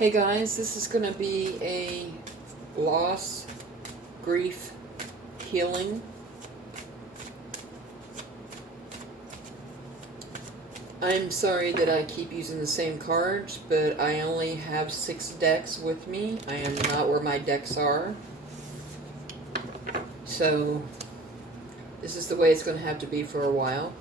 Hey guys, this is going to be a loss, grief, healing. I'm sorry that I keep using the same cards, but I only have 6 decks with me. I am not where my decks are. So, this is the way it's going to have to be for a while.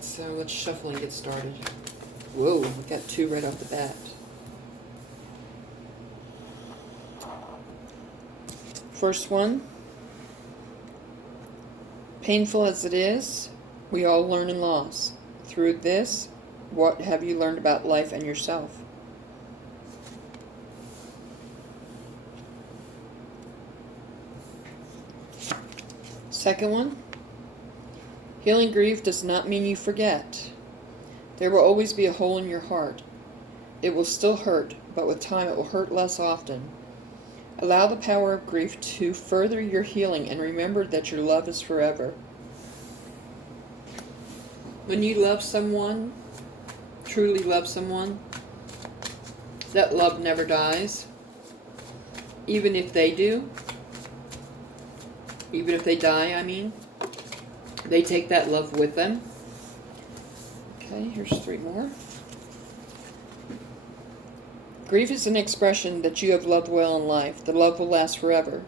So let's shuffle and get started. Whoa, we got 2 right off the bat. First one. Painful as it is, we all learn in loss. Through this, what have you learned about life and yourself? Second one. Healing grief does not mean you forget. There will always be a hole in your heart. It will still hurt, but with time it will hurt less often. Allow the power of grief to further your healing and remember that your love is forever. When you love someone, truly love someone, that love never dies. Even if they do. Even if they die, I mean. They take that love with them. Okay, here's 3 more. Grief is an expression that you have loved well in life. The love will last forever.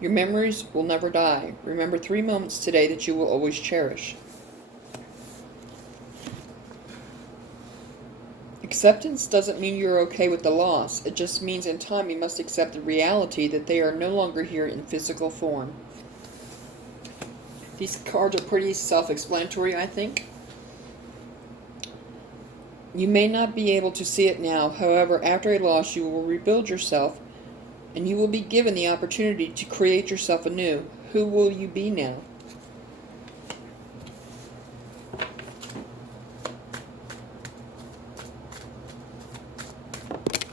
Your memories will never die. Remember 3 moments today that you will always cherish. Acceptance doesn't mean you're okay with the loss. It just means in time you must accept the reality that they are no longer here in physical form. These cards are pretty self-explanatory, I think. You may not be able to see it now. However, after a loss, you will rebuild yourself, and you will be given the opportunity to create yourself anew. Who will you be now?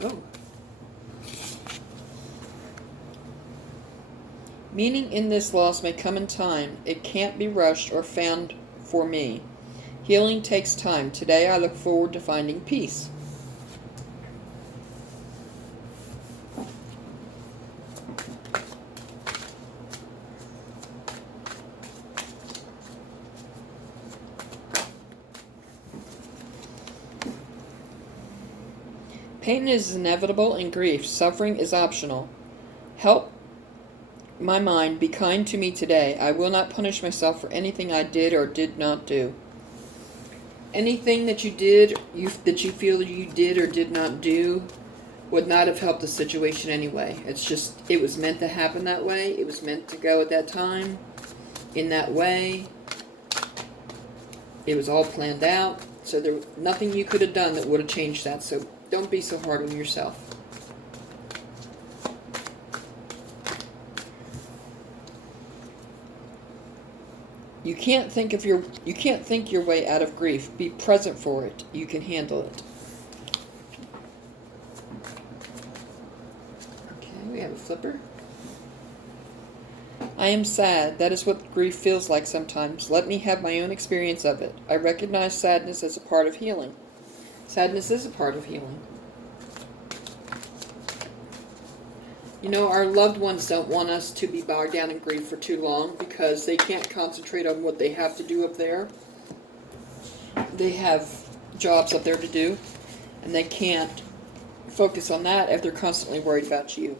Oh. Meaning in this loss may come in time. It can't be rushed or found for me. Healing takes time. Today I look forward to finding peace. Pain is inevitable in grief. Suffering is optional. Help my mind be kind to me today. I will not punish myself for anything I did or did not do. Anything that you did, that you feel you did or did not do, would not have helped the situation anyway. It's just, it was meant to happen that way. It was meant to go at that time, in that way. It was all planned out. So there was nothing you could have done that would have changed that. So don't be so hard on yourself. You can't think your way out of grief. Be present for it. You can handle it. Okay, we have a flipper. I am sad. That is what grief feels like sometimes. Let me have my own experience of it. I recognize sadness as a part of healing. Sadness is a part of healing. You know, our loved ones don't want us to be bogged down in grief for too long because they can't concentrate on what they have to do up there. They have jobs up there to do, and they can't focus on that if they're constantly worried about you.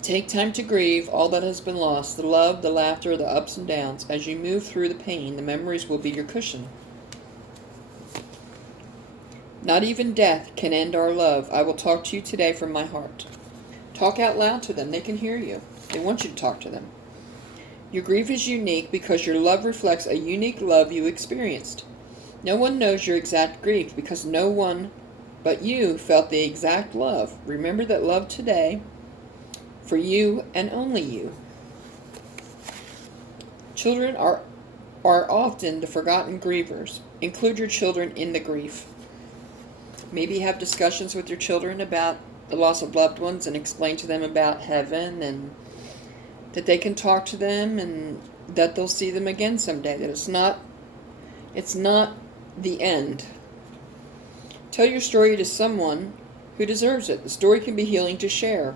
Take time to grieve all that has been lost, the love, the laughter, the ups and downs. As you move through the pain, the memories will be your cushion. Not even death can end our love. I will talk to you today from my heart. Talk out loud to them. They can hear you. They want you to talk to them. Your grief is unique because your love reflects a unique love you experienced. No one knows your exact grief because no one but you felt the exact love. Remember that love today for you and only you. Children are often the forgotten grievers. Include your children in the grief. Maybe have discussions with your children about the loss of loved ones and explain to them about heaven and that they can talk to them and that they'll see them again someday. That it's not the end. Tell your story to someone who deserves it. The story can be healing to share.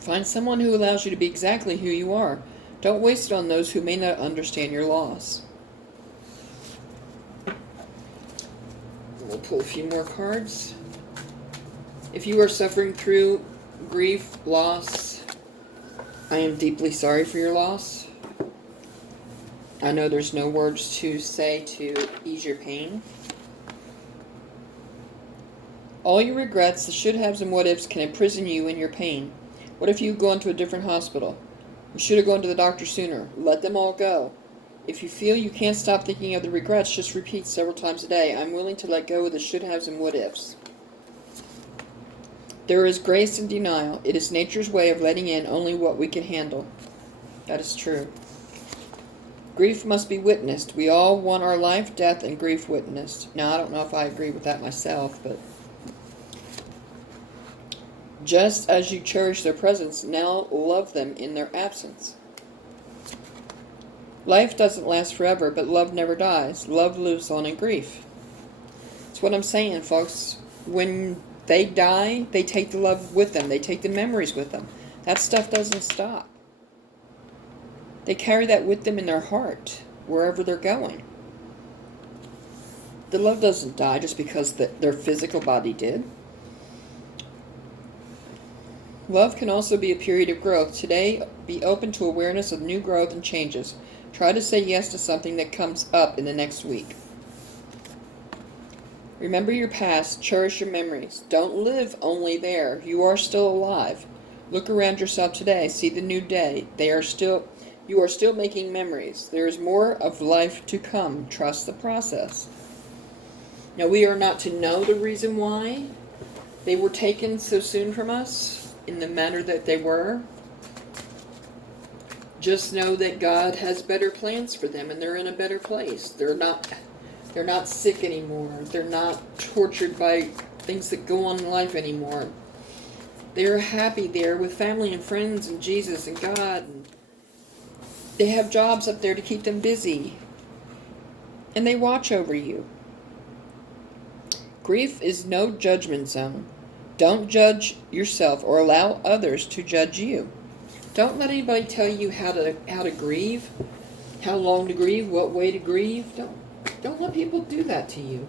Find someone who allows you to be exactly who you are. Don't waste it on those who may not understand your loss. We'll pull a few more cards. If you are suffering through grief, loss, I am deeply sorry for your loss. I know there's no words to say to ease your pain. All your regrets, the should-haves and what-ifs can imprison you in your pain. What if you had gone to a different hospital? You should have gone to the doctor sooner. Let them all go. If you feel you can't stop thinking of the regrets, just repeat several times a day, I'm willing to let go of the should-haves and what-ifs. There is grace in denial. It is nature's way of letting in only what we can handle. That is true. Grief must be witnessed. We all want our life, death, and grief witnessed. Now, I don't know if I agree with that myself, but just as you cherish their presence, now love them in their absence. Life doesn't last forever, but love never dies. Love lives on in grief. That's what I'm saying, folks. When they die, they take the love with them. They take the memories with them. That stuff doesn't stop. They carry that with them in their heart, wherever they're going. The love doesn't die just because their physical body did. Love can also be a period of growth. Today, be open to awareness of new growth and changes. Try to say yes to something that comes up in the next week. Remember your past. Cherish your memories. Don't live only there. You are still alive. Look around yourself today. See the new day. You are still making memories. There is more of life to come. Trust the process. Now, we are not to know the reason why they were taken so soon from us in the manner that they were. Just know that God has better plans for them and they're in a better place. They're not sick anymore. They're not tortured by things that go on in life anymore. They're happy there with family and friends and Jesus and God. And they have jobs up there to keep them busy. And they watch over you. Grief is no judgment zone. Don't judge yourself or allow others to judge you. Don't let anybody tell you how to grieve, how long to grieve, what way to grieve. Don't let people do that to you.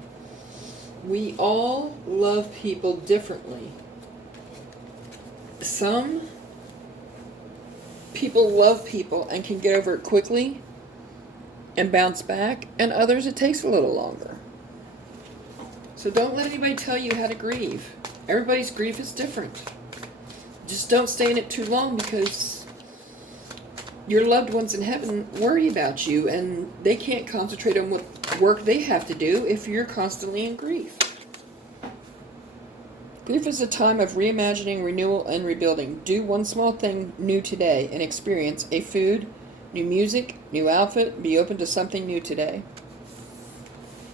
We all love people differently. Some people love people and can get over it quickly and bounce back, and others it takes a little longer. So don't let anybody tell you how to grieve. Everybody's grief is different. Just don't stay in it too long because your loved ones in heaven worry about you and they can't concentrate on what work they have to do if you're constantly in grief. Grief is a time of reimagining, renewal, and rebuilding. Do one small thing new today and experience a food, new music, new outfit. Be open to something new today.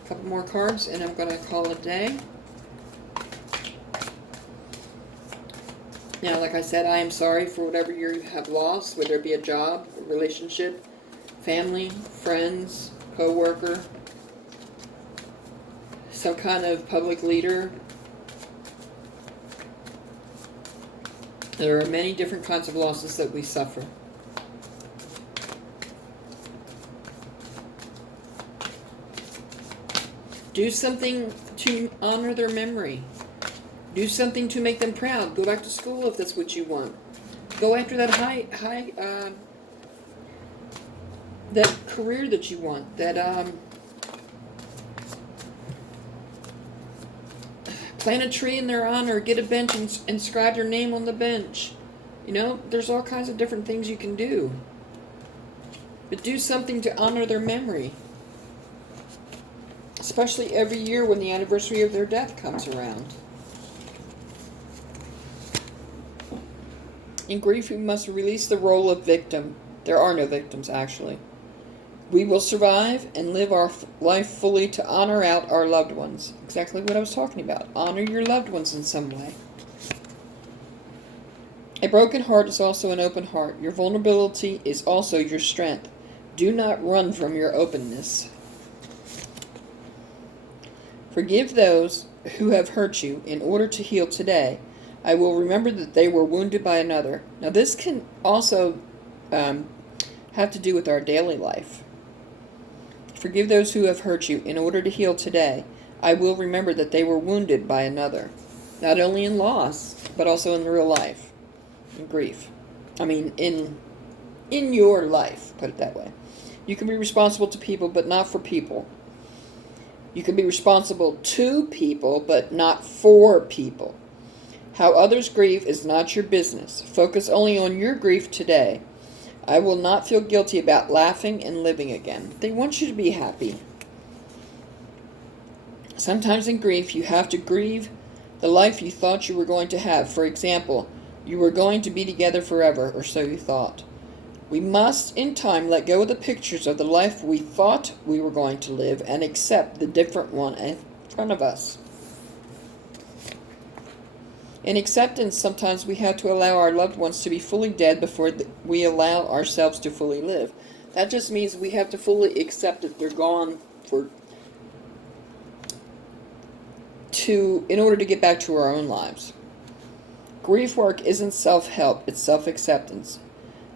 A couple more cards and I'm going to call it a day. Now, like I said, I am sorry for whatever you have lost, whether it be a job, a relationship, family, friends, co-worker, some kind of public leader. There are many different kinds of losses that we suffer. Do something to honor their memory. Do something to make them proud. Go back to school if that's what you want. Go after that that career that you want. That plant a tree in their honor. Get a bench and inscribe their name on the bench. You know, there's all kinds of different things you can do. But do something to honor their memory. Especially every year when the anniversary of their death comes around. In grief, we must release the role of victim. There are no victims, actually. We will survive and live our life fully to honor out our loved ones. Exactly what I was talking about. Honor your loved ones in some way. A broken heart is also an open heart. Your vulnerability is also your strength. Do not run from your openness. Forgive those who have hurt you in order to heal today. I will remember that they were wounded by another. Now this can also have to do with our daily life. Forgive those who have hurt you in order to heal today. I will remember that they were wounded by another. Not only in loss, but also in real life. In grief. I mean, in your life, put it that way. You can be responsible to people, but not for people. You can be responsible to people, but not for people. How others grieve is not your business. Focus only on your grief today. I will not feel guilty about laughing and living again. They want you to be happy. Sometimes in grief, you have to grieve the life you thought you were going to have. For example, you were going to be together forever, or so you thought. We must, in time, let go of the pictures of the life we thought we were going to live and accept the different one in front of us. In acceptance, sometimes we have to allow our loved ones to be fully dead before we allow ourselves to fully live. That just means we have to fully accept that they're gone in order to get back to our own lives. Grief work isn't self-help, it's self-acceptance.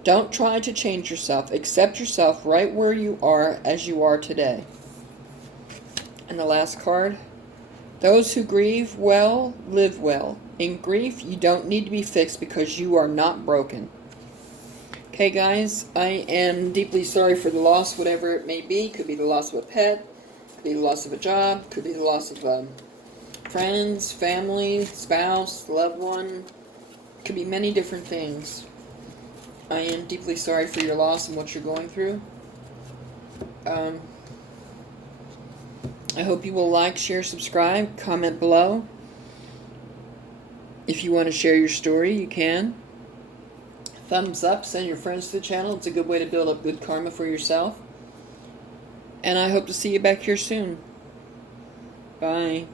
Don't try to change yourself. Accept yourself right where you are as you are today. And the last card. Those who grieve well, live well. In grief, you don't need to be fixed because you are not broken. Okay, guys, I am deeply sorry for the loss, whatever it may be. Could be the loss of a pet, could be the loss of a job, could be the loss of friends, family, spouse, loved one. Could be many different things. I am deeply sorry for your loss and what you're going through. I hope you will like, share, subscribe, comment below. If you want to share your story, you can. Thumbs up, send your friends to the channel. It's a good way to build up good karma for yourself. And I hope to see you back here soon. Bye.